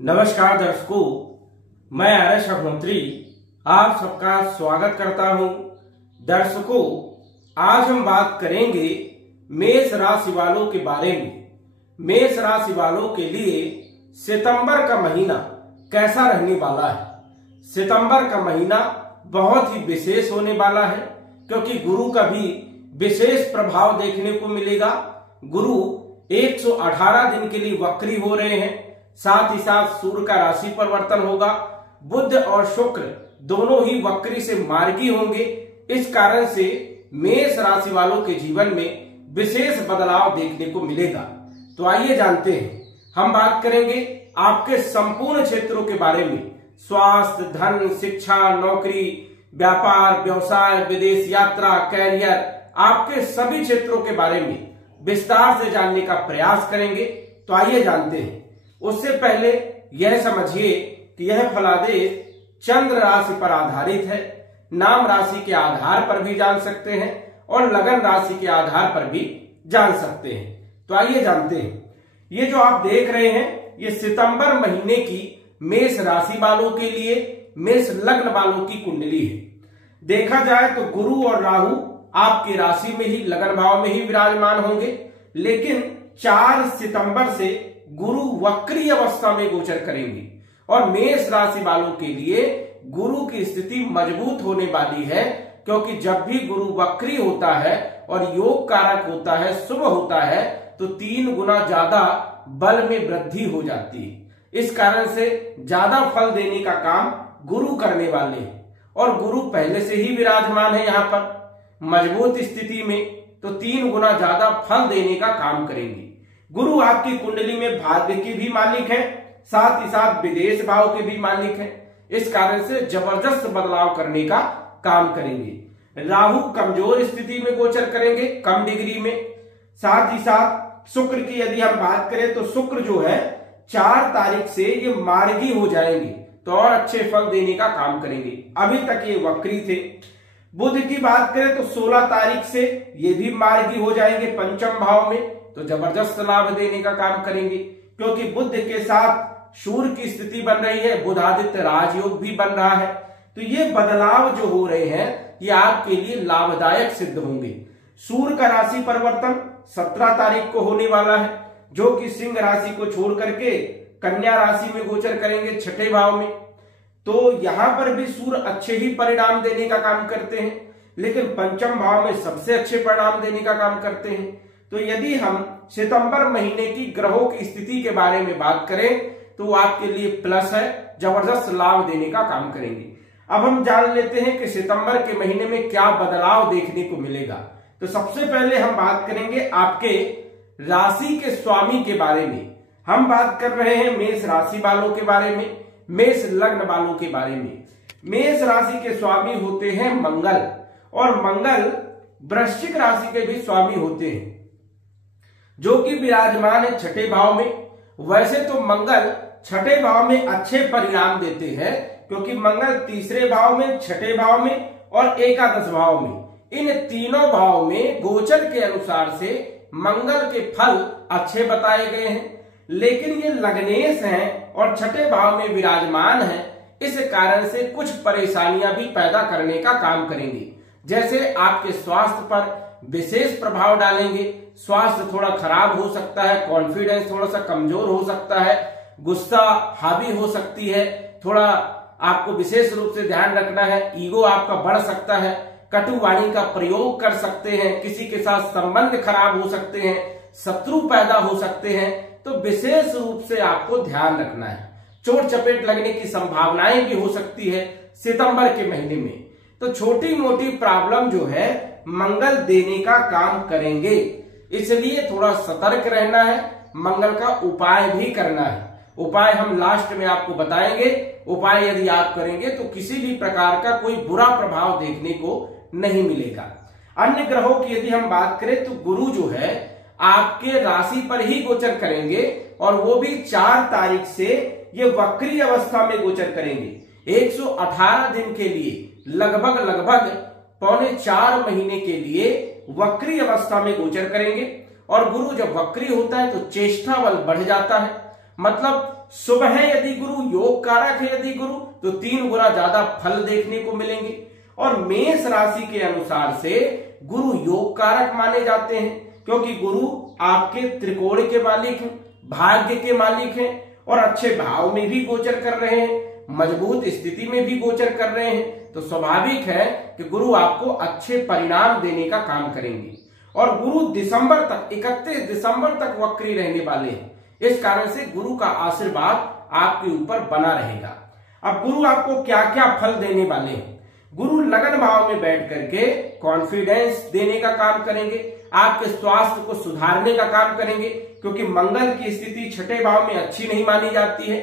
नमस्कार दर्शकों, मैं आरएस अग्निहोत्री आप सबका स्वागत करता हूं। दर्शकों, आज हम बात करेंगे मेष राशि वालों के बारे में। मेष राशि वालों के लिए सितंबर का महीना कैसा रहने वाला है। सितंबर का महीना बहुत ही विशेष होने वाला है, क्योंकि गुरु का भी विशेष प्रभाव देखने को मिलेगा। गुरु 118 दिन के लिए वक्री हो रहे हैं, साथ ही साथ सूर्य का राशि परिवर्तन होगा। बुध और शुक्र दोनों ही वक्री से मार्गी होंगे। इस कारण से मेष राशि वालों के जीवन में विशेष बदलाव देखने को मिलेगा। तो आइए जानते हैं, हम बात करेंगे आपके संपूर्ण क्षेत्रों के बारे में। स्वास्थ्य, धन, शिक्षा, नौकरी, व्यापार, व्यवसाय, विदेश यात्रा, कैरियर, आपके सभी क्षेत्रों के बारे में विस्तार से जानने का प्रयास करेंगे। तो आइए जानते हैं। उससे पहले यह समझिए कि यह फलादेश चंद्र राशि पर आधारित है। नाम राशि के आधार पर भी जान सकते हैं और लगन राशि के आधार पर भी जान सकते हैं। तो आइए जानते हैं। ये जो आप देख रहे हैं, ये सितंबर महीने की मेष राशि वालों के लिए, मेष लग्न वालों की कुंडली है। देखा जाए तो गुरु और राहु आपकी राशि में ही, लगन भाव में ही विराजमान होंगे, लेकिन 4 सितंबर से गुरु वक्री अवस्था में गोचर करेंगे और मेष राशि वालों के लिए गुरु की स्थिति मजबूत होने वाली है, क्योंकि जब भी गुरु वक्री होता है और योग कारक होता है, शुभ होता है, तो 3 गुना ज्यादा बल में वृद्धि हो जाती है। इस कारण से ज्यादा फल देने का काम गुरु करने वाले हैं और गुरु पहले से ही विराजमान है यहाँ पर मजबूत स्थिति में, तो 3 गुना ज्यादा फल देने का काम करेंगे। गुरु आपकी कुंडली में भाग्य के भी मालिक है, साथ ही साथ विदेश भाव के भी मालिक है। इस कारण से जबरदस्त बदलाव करने का काम करेंगे। राहु कमजोर स्थिति में गोचर करेंगे, कम डिग्री में। साथ ही साथ शुक्र की यदि हम बात करें तो शुक्र जो है 4 तारीख से ये मार्गी हो जाएंगे, तो और अच्छे फल देने का काम करेंगे। अभी तक ये वक्री थे। बुध की बात करें तो 16 तारीख से ये भी मार्गी हो जाएंगे पंचम भाव में, तो जबरदस्त लाभ देने का काम करेंगे, क्योंकि बुध के साथ सूर्य की स्थिति बन रही है, बुध आदित्य राजयोग भी बन रहा है। तो ये बदलाव जो हो रहे हैं ये आपके लिए लाभदायक सिद्ध होंगे। सूर्य का राशि परिवर्तन 17 तारीख को होने वाला है, जो कि सिंह राशि को छोड़ करके कन्या राशि में गोचर करेंगे, 6ठे भाव में। तो यहां पर भी सूर्य अच्छे ही परिणाम देने का काम करते हैं, लेकिन पंचम भाव में सबसे अच्छे परिणाम देने का काम करते हैं। तो यदि हम सितंबर महीने की ग्रहों की स्थिति के बारे में बात करें तो आपके लिए प्लस है, जबरदस्त लाभ देने का काम करेंगे। अब हम जान लेते हैं कि सितंबर के महीने में क्या बदलाव देखने को मिलेगा। तो सबसे पहले हम बात करेंगे आपके राशि के स्वामी के बारे में। हम बात कर रहे हैं मेष राशि वालों के बारे में, मेष लग्न वालों के बारे में। मेष राशि के स्वामी होते हैं मंगल, और मंगल वृश्चिक राशि के भी स्वामी होते हैं, जो कि विराजमान है 6ठे भाव में। वैसे तो मंगल 6ठे भाव में अच्छे परिणाम देते हैं, क्योंकि मंगल 3रे भाव में, 6ठे भाव में और एकादश भाव में, इन तीनों भाव में गोचर के अनुसार से मंगल के फल अच्छे बताए गए हैं। लेकिन ये लग्नेश हैं और 6ठे भाव में विराजमान है, इस कारण से कुछ परेशानियां भी पैदा करने का काम करेंगे। जैसे आपके स्वास्थ्य पर विशेष प्रभाव डालेंगे। स्वास्थ्य थोड़ा खराब हो सकता है, कॉन्फिडेंस थोड़ा सा कमजोर हो सकता है, गुस्सा हावी हो सकती है, थोड़ा आपको विशेष रूप से ध्यान रखना है। ईगो आपका बढ़ सकता है, कटु वाणी का प्रयोग कर सकते हैं, किसी के साथ संबंध खराब हो सकते हैं, शत्रु पैदा हो सकते हैं। तो विशेष रूप से आपको ध्यान रखना है। चोट चपेट लगने की संभावनाएं भी हो सकती है सितंबर के महीने में। तो छोटी मोटी प्रॉब्लम जो है मंगल देने का काम करेंगे, इसलिए थोड़ा सतर्क रहना है। मंगल का उपाय भी करना है। उपाय हम लास्ट में आपको बताएंगे। उपाय यदि आप करेंगे तो किसी भी प्रकार का कोई बुरा प्रभाव देखने को नहीं मिलेगा। अन्य ग्रहों की यदि हम बात करें तो गुरु जो है आपके राशि पर ही गोचर करेंगे, और वो भी 4 तारीख से ये वक्री अवस्था में गोचर करेंगे। 118 दिन के लिए, लगभग पौने 4 महीने के लिए वक्री अवस्था में गोचर करेंगे। और गुरु जब वक्री होता है तो चेष्टा बल बढ़ जाता है, मतलब शुभ है यदि गुरु, योग कारक है यदि गुरु, तो 3 गुना ज्यादा फल देखने को मिलेंगे। और मेष राशि के अनुसार से गुरु योग कारक माने जाते हैं, क्योंकि गुरु आपके त्रिकोण के मालिक हैं, भाग्य के मालिक हैं, और अच्छे भाव में भी गोचर कर रहे हैं, मजबूत स्थिति में भी गोचर कर रहे हैं। तो स्वाभाविक है कि गुरु आपको अच्छे परिणाम देने का काम करेंगे। और गुरु दिसंबर तक, 31 दिसंबर तक वक्री रहने वाले हैं। इस कारण से गुरु का आशीर्वाद आपके ऊपर बना रहेगा। अब गुरु आपको क्या क्या फल देने वाले हैं? गुरु लगन भाव में बैठ करके कॉन्फिडेंस देने का काम करेंगे, आपके स्वास्थ्य को सुधारने का काम करेंगे, क्योंकि मंगल की स्थिति छठे भाव में अच्छी नहीं मानी जाती है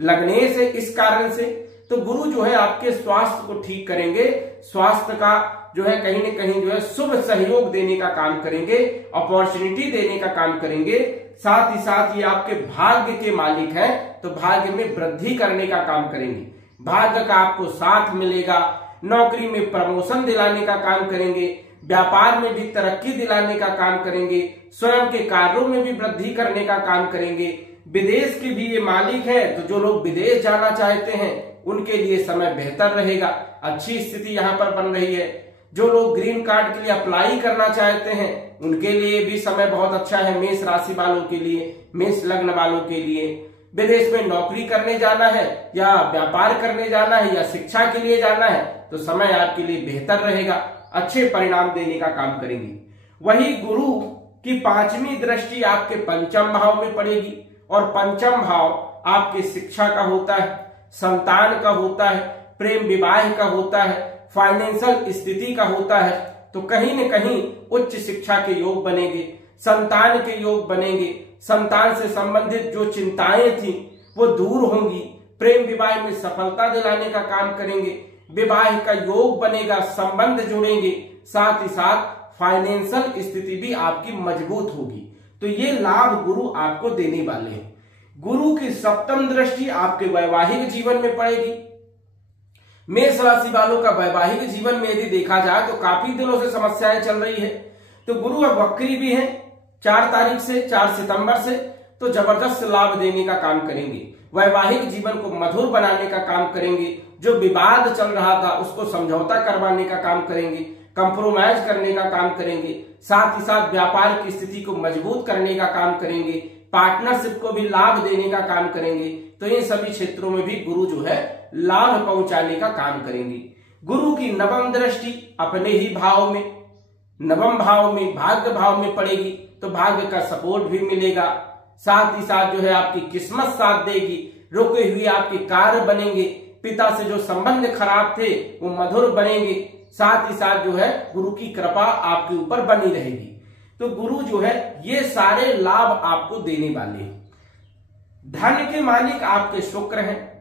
लगने से। इस कारण से तो गुरु जो है आपके स्वास्थ्य को ठीक करेंगे, स्वास्थ्य का जो है कहीं न कहीं जो है शुभ सहयोग देने का काम करेंगे, अपॉर्चुनिटी देने का काम करेंगे। साथ ही साथ ये आपके भाग्य के मालिक हैं, तो भाग्य में वृद्धि करने का काम करेंगे, भाग्य का आपको साथ मिलेगा, नौकरी में प्रमोशन दिलाने का काम करेंगे, व्यापार में भी तरक्की दिलाने का काम करेंगे, स्वयं के कार्यों में भी वृद्धि करने का काम करेंगे। विदेश के भी ये मालिक है, तो जो लोग विदेश जाना चाहते हैं उनके लिए समय बेहतर रहेगा, अच्छी स्थिति यहाँ पर बन रही है। जो लोग ग्रीन कार्ड के लिए अप्लाई करना चाहते हैं उनके लिए भी समय बहुत अच्छा है, मेष राशि वालों के लिए, मेष लग्न वालों के लिए। विदेश में नौकरी करने जाना है या व्यापार करने जाना है या शिक्षा के लिए जाना है, तो समय आपके लिए बेहतर रहेगा, अच्छे परिणाम देने का काम करेंगे। वही गुरु की 5वीं दृष्टि आपके पंचम भाव में पड़ेगी, और पंचम भाव आपके शिक्षा का होता है, संतान का होता है, प्रेम विवाह का होता है, फाइनेंशियल स्थिति का होता है। तो कहीं न कहीं उच्च शिक्षा के योग बनेंगे, संतान के योग बनेंगे, संतान से संबंधित जो चिंताएं थी वो दूर होंगी, प्रेम विवाह में सफलता दिलाने का काम करेंगे, विवाह का योग बनेगा, संबंध जुड़ेंगे, साथ ही साथ फाइनेंशियल स्थिति भी आपकी मजबूत होगी। तो ये लाभ गुरु आपको देने वाले हैं। गुरु की 7वीं दृष्टि आपके वैवाहिक जीवन में पड़ेगी। मेष राशि वालों का वैवाहिक जीवन में यदि देखा जाए तो काफी दिनों से समस्याएं चल रही है, तो गुरु अब वक्री भी हैं 4 तारीख से, 4 सितंबर से, तो जबरदस्त लाभ देने का काम करेंगे, वैवाहिक जीवन को मधुर बनाने का काम करेंगे, जो विवाद चल रहा था उसको समझौता करवाने का काम करेंगे, कंप्रोमाइज करने का काम करेंगे, साथ ही साथ व्यापार की स्थिति को मजबूत करने का काम करेंगे, पार्टनरशिप को भी लाभ देने का काम करेंगे। तो इन सभी क्षेत्रों में भी गुरु जो है लाभ पहुंचाने का काम करेंगे। गुरु की 9वीं दृष्टि अपने ही भाव में, 9वें भाव में, भाग्य भाव में पड़ेगी, तो भाग्य का सपोर्ट भी मिलेगा, साथ ही साथ जो है आपकी किस्मत साथ देगी, रुके हुए आपके कार्य बनेंगे, पिता से जो संबंध खराब थे वो मधुर बनेंगे, साथ ही साथ जो है गुरु की कृपा आपके ऊपर बनी रहेगी। तो गुरु जो है ये सारे लाभ आपको देने वाले हैं। धन के मालिक आपके शुक्र हैं,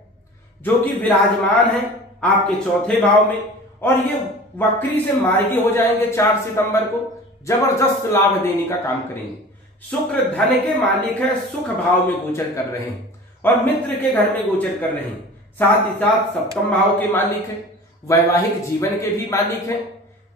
जो कि विराजमान है आपके 4थे भाव में, और ये वक्री से मार्गी हो जाएंगे 4 सितंबर को, जबरदस्त लाभ देने का काम करेंगे। शुक्र धन के मालिक है, सुख भाव में गोचर कर रहे हैं और मित्र के घर में गोचर कर रहे हैं, साथ ही साथ 7वें भाव के मालिक है, वैवाहिक जीवन के भी मालिक है।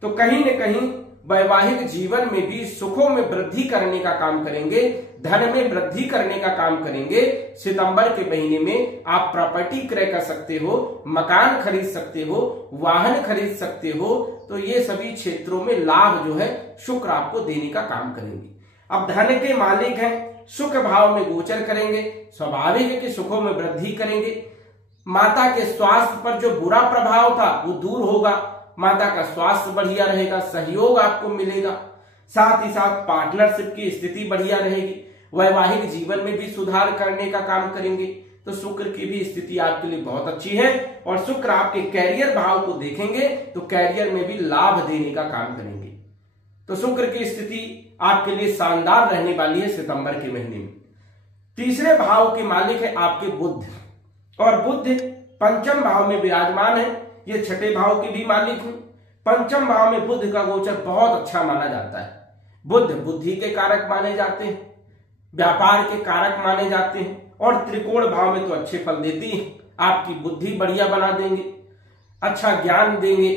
तो कहीं न कहीं वैवाहिक जीवन में भी सुखों में वृद्धि करने का काम करेंगे, धन में वृद्धि करने का काम करेंगे। सितंबर के महीने में आप प्रॉपर्टी क्रय कर सकते हो, मकान खरीद सकते हो, वाहन खरीद सकते हो। तो ये सभी क्षेत्रों में लाभ जो है शुक्र आपको देने का काम करेंगे। अब धन के मालिक हैं, सुख भाव में गोचर करेंगे, स्वाभाविक है कि सुखों में वृद्धि करेंगे। माता के स्वास्थ्य पर जो बुरा प्रभाव था वो दूर होगा, माता का स्वास्थ्य बढ़िया रहेगा, सहयोग आपको मिलेगा, साथ ही साथ पार्टनरशिप की स्थिति बढ़िया रहेगी, वैवाहिक जीवन में भी सुधार करने का काम करेंगे। तो शुक्र की भी स्थिति आपके लिए बहुत अच्छी है, और शुक्र आपके कैरियर भाव को देखेंगे तो कैरियर में भी लाभ देने का काम करेंगे। तो शुक्र की स्थिति आपके लिए शानदार रहने वाली है सितंबर के महीने में। 3रे भाव के मालिक है आपके बुध, और बुध 5म भाव में विराजमान है, ये 6ठे भाव के भी मालिक हैं। 5म भाव में बुध का गोचर बहुत अच्छा माना जाता है। बुध बुद्धि के कारक माने जाते हैं, व्यापार के कारक माने जाते हैं, और त्रिकोण भाव में तो अच्छे फल देती हैं, आपकी बुद्धि बढ़िया बना देंगे, अच्छा ज्ञान देंगे,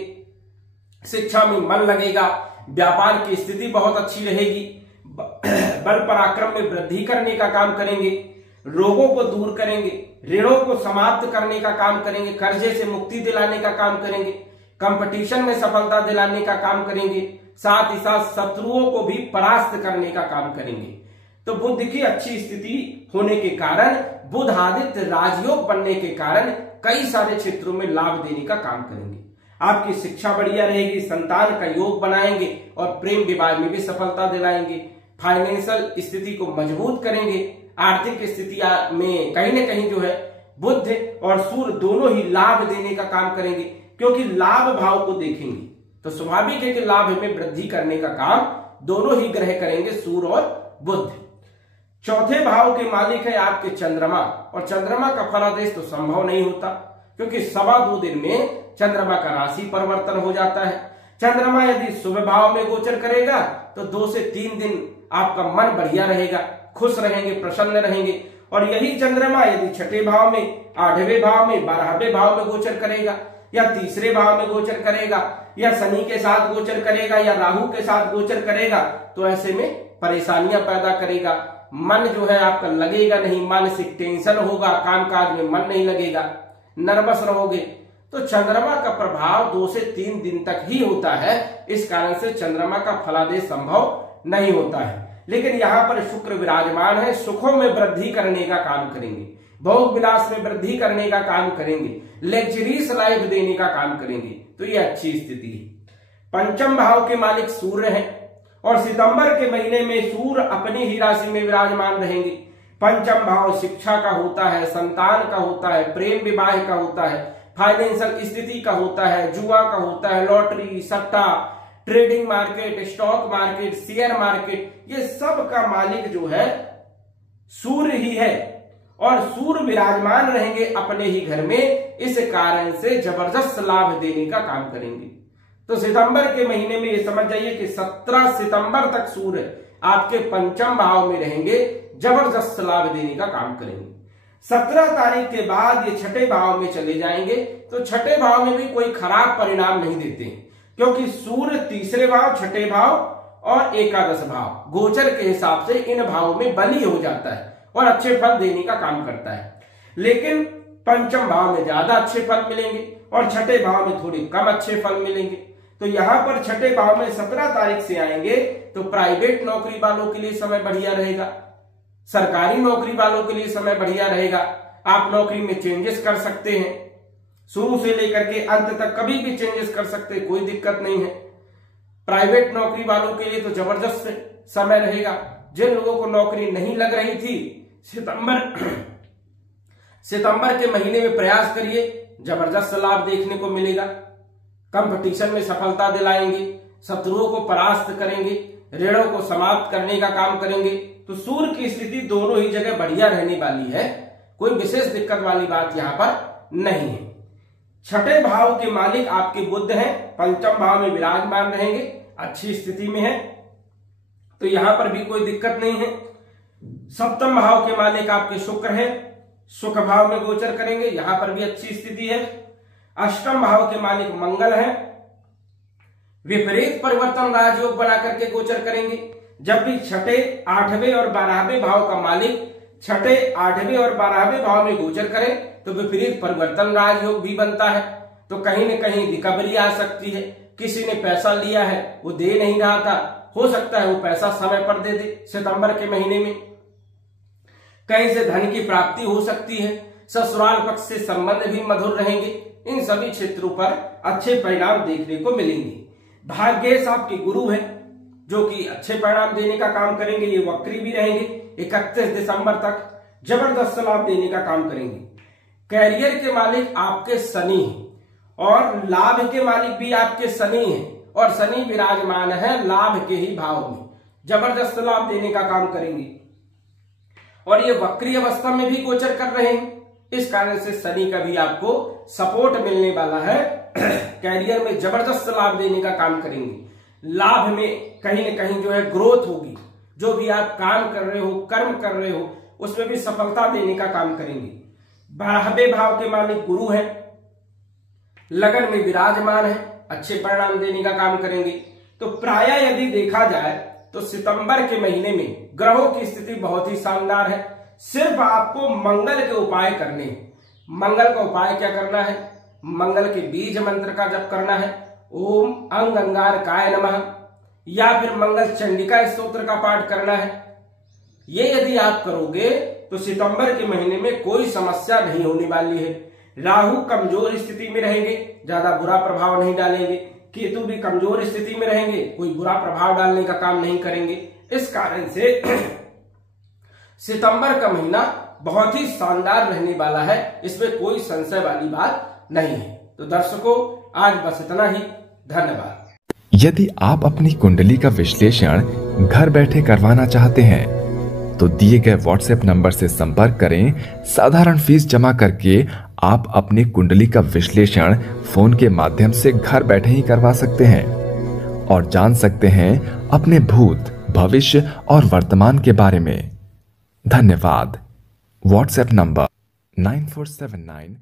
शिक्षा में मन लगेगा, व्यापार की स्थिति बहुत अच्छी रहेगी, बल पराक्रम में वृद्धि करने का काम करेंगे, रोगों को दूर करेंगे, ऋणों को समाप्त करने का काम करेंगे, कर्जे से मुक्ति दिलाने का काम करेंगे, कंपटीशन में सफलता दिलाने का काम करेंगे, साथ ही साथ शत्रुओं को भी परास्त करने का काम करेंगे। तो बुध की अच्छी स्थिति होने के कारण, बुध आदित्य राजयोग बनने के कारण कई सारे क्षेत्रों में लाभ देने का काम करेंगे। आपकी शिक्षा बढ़िया रहेगी, संतान का योग बनाएंगे और प्रेम विवाह में भी सफलता दिलाएंगे। फाइनेंशियल स्थिति को मजबूत करेंगे। आर्थिक स्थिति में कहीं न कहीं जो है बुध और सूर्य दोनों ही लाभ देने का काम करेंगे, क्योंकि लाभ भाव को देखेंगे तो स्वाभाविक है कि लाभ में वृद्धि करने का काम दोनों ही ग्रह करेंगे, सूर्य और बुध। चौथे भाव के मालिक है आपके चंद्रमा, और चंद्रमा का फलादेश तो संभव नहीं होता, क्योंकि 2.25 दिन में चंद्रमा का राशि परिवर्तन हो जाता है। चंद्रमा यदि शुभ भाव में गोचर करेगा तो 2 से 3 दिन आपका मन बढ़िया रहेगा, खुश रहेंगे, प्रसन्न रहेंगे। और यही चंद्रमा यदि छठे भाव में, 8वें भाव में, 12वें भाव में गोचर करेगा, या तीसरे भाव में गोचर करेगा, या शनि के साथ गोचर करेगा, या राहु के साथ गोचर करेगा, तो ऐसे में परेशानियां पैदा करेगा। मन जो है आपका लगेगा नहीं, मानसिक टेंशन होगा, कामकाज में मन नहीं लगेगा, नर्वस रहोगे। तो चंद्रमा का प्रभाव 2 से 3 दिन तक ही होता है, इस कारण से चंद्रमा का फलादेश संभव नहीं होता है। लेकिन यहाँ पर शुक्र विराजमान है, सुखों में वृद्धि करने का काम करेंगे, भोग विलास में वृद्धि करने का काम करेंगे, लग्जरीज लाइफ देने का काम करेंगे। तो ये अच्छी स्थिति है। पंचम भाव के मालिक सूर्य है, और सितंबर के महीने में सूर्य अपनी ही राशि में विराजमान रहेंगे। पंचम भाव शिक्षा का होता है, संतान का होता है, प्रेम विवाह का होता है, फाइनेंशियल स्थिति का होता है, जुआ का होता है, लॉटरी, सट्टा, trading market, stock market, share market, ये सब का मालिक जो है सूर्य ही है, और सूर्य विराजमान रहेंगे अपने ही घर में, इस कारण से जबरदस्त लाभ देने का काम करेंगे। तो सितंबर के महीने में ये समझ जाइए कि 17 सितंबर तक सूर्य आपके पंचम भाव में रहेंगे, जबरदस्त लाभ देने का काम करेंगे। 17 तारीख के बाद ये छठे भाव में चले जाएंगे, तो छठे भाव में भी कोई खराब परिणाम नहीं देते, क्योंकि सूर्य तीसरे भाव, छठे भाव और एकादश भाव गोचर के हिसाब से इन भावों में बली हो जाता है और अच्छे फल देने का काम करता है। लेकिन पंचम भाव में ज्यादा अच्छे फल मिलेंगे और छठे भाव में थोड़े कम अच्छे फल मिलेंगे। तो यहाँ पर छठे भाव में 17 तारीख से आएंगे तो प्राइवेट नौकरी वालों के लिए समय बढ़िया रहेगा, सरकारी नौकरी वालों के लिए समय बढ़िया रहेगा। आप नौकरी में चेंजेस कर सकते हैं, शुरू से लेकर के अंत तक कभी भी चेंजेस कर सकते हैं, कोई दिक्कत नहीं है। प्राइवेट नौकरी वालों के लिए तो जबरदस्त समय रहेगा। जिन लोगों को नौकरी नहीं लग रही थी, सितंबर के महीने में प्रयास करिए, जबरदस्त लाभ देखने को मिलेगा। कंपटीशन में सफलता दिलाएंगे, शत्रुओं को परास्त करेंगे, ऋणों को समाप्त करने का काम करेंगे। तो सूर्य की स्थिति दोनों ही जगह बढ़िया रहने वाली है, कोई विशेष दिक्कत वाली बात यहाँ पर नहीं है। छठे भाव के मालिक आपके बुध हैं, पंचम भाव में विराजमान रहेंगे, अच्छी स्थिति में है, तो यहां पर भी कोई दिक्कत नहीं है। सप्तम भाव के मालिक आपके शुक्र हैं, सुख भाव में गोचर करेंगे, यहां पर भी अच्छी स्थिति है। अष्टम भाव के मालिक मंगल हैं, विपरीत परिवर्तन राजयोग बना करके गोचर करेंगे। जब भी छठे, 8वें और 12वें भाव का मालिक छठे, 8वें और 12वें भाव में गोचर करे तो विपरीत परिवर्तन राजयोग भी बनता है। तो कहीं न कहीं रिकवरी आ सकती है। किसी ने पैसा लिया है, वो दे नहीं रहा था, हो सकता है वो पैसा समय पर दे दे सितंबर के महीने में। कहीं से धन की प्राप्ति हो सकती है, ससुराल पक्ष से संबंध भी मधुर रहेंगे। इन सभी क्षेत्रों पर अच्छे परिणाम देखने को मिलेंगे। भाग्येश आपके गुरु है, जो कि अच्छे परिणाम देने का काम करेंगे। ये वक्री भी रहेंगे, 31 दिसंबर तक जबरदस्त लाभ देने का काम करेंगे। कैरियर के मालिक आपके शनि हैं, और लाभ के मालिक भी आपके शनि हैं, और शनि विराजमान है लाभ के ही भाव में, जबरदस्त लाभ देने का काम करेंगे। और ये वक्री अवस्था में भी गोचर कर रहे हैं, इस कारण से शनि का भी आपको सपोर्ट मिलने वाला है। कैरियर में जबरदस्त लाभ देने का काम करेंगे। लाभ में कहीं न कहीं जो है ग्रोथ होगी, जो भी आप काम कर रहे हो, कर्म कर रहे हो, उसमें भी सफलता देने का काम करेंगे। 12वें भाव के मालिक गुरु है, लगन में विराजमान है, अच्छे परिणाम देने का काम करेंगे। तो प्रायः यदि देखा जाए तो सितंबर के महीने में ग्रहों की स्थिति बहुत ही शानदार है। सिर्फ आपको मंगल के उपाय करने हैं। मंगल का उपाय क्या करना है? मंगल के बीज मंत्र का जप करना है, ओम अंग अंगारकाय नमः, या फिर मंगल चंडिका स्तोत्र का पाठ करना है। ये यदि आप करोगे तो सितंबर के महीने में कोई समस्या नहीं होने वाली है। राहु कमजोर स्थिति में रहेंगे, ज्यादा बुरा प्रभाव नहीं डालेंगे। केतु भी कमजोर स्थिति में रहेंगे, कोई बुरा प्रभाव डालने का काम नहीं करेंगे। इस कारण से सितंबर का महीना बहुत ही शानदार रहने वाला है, इसमें कोई संशय वाली बात नहीं है। तो दर्शकों, आज बस इतना ही। धन्यवाद। यदि आप अपनी कुंडली का विश्लेषण घर बैठे करवाना चाहते हैं तो दिए गए व्हाट्सएप नंबर से संपर्क करें। साधारण फीस जमा करके आप अपनी कुंडली का विश्लेषण फोन के माध्यम से घर बैठे ही करवा सकते हैं और जान सकते हैं अपने भूत, भविष्य और वर्तमान के बारे में। धन्यवाद। WhatsApp number 947989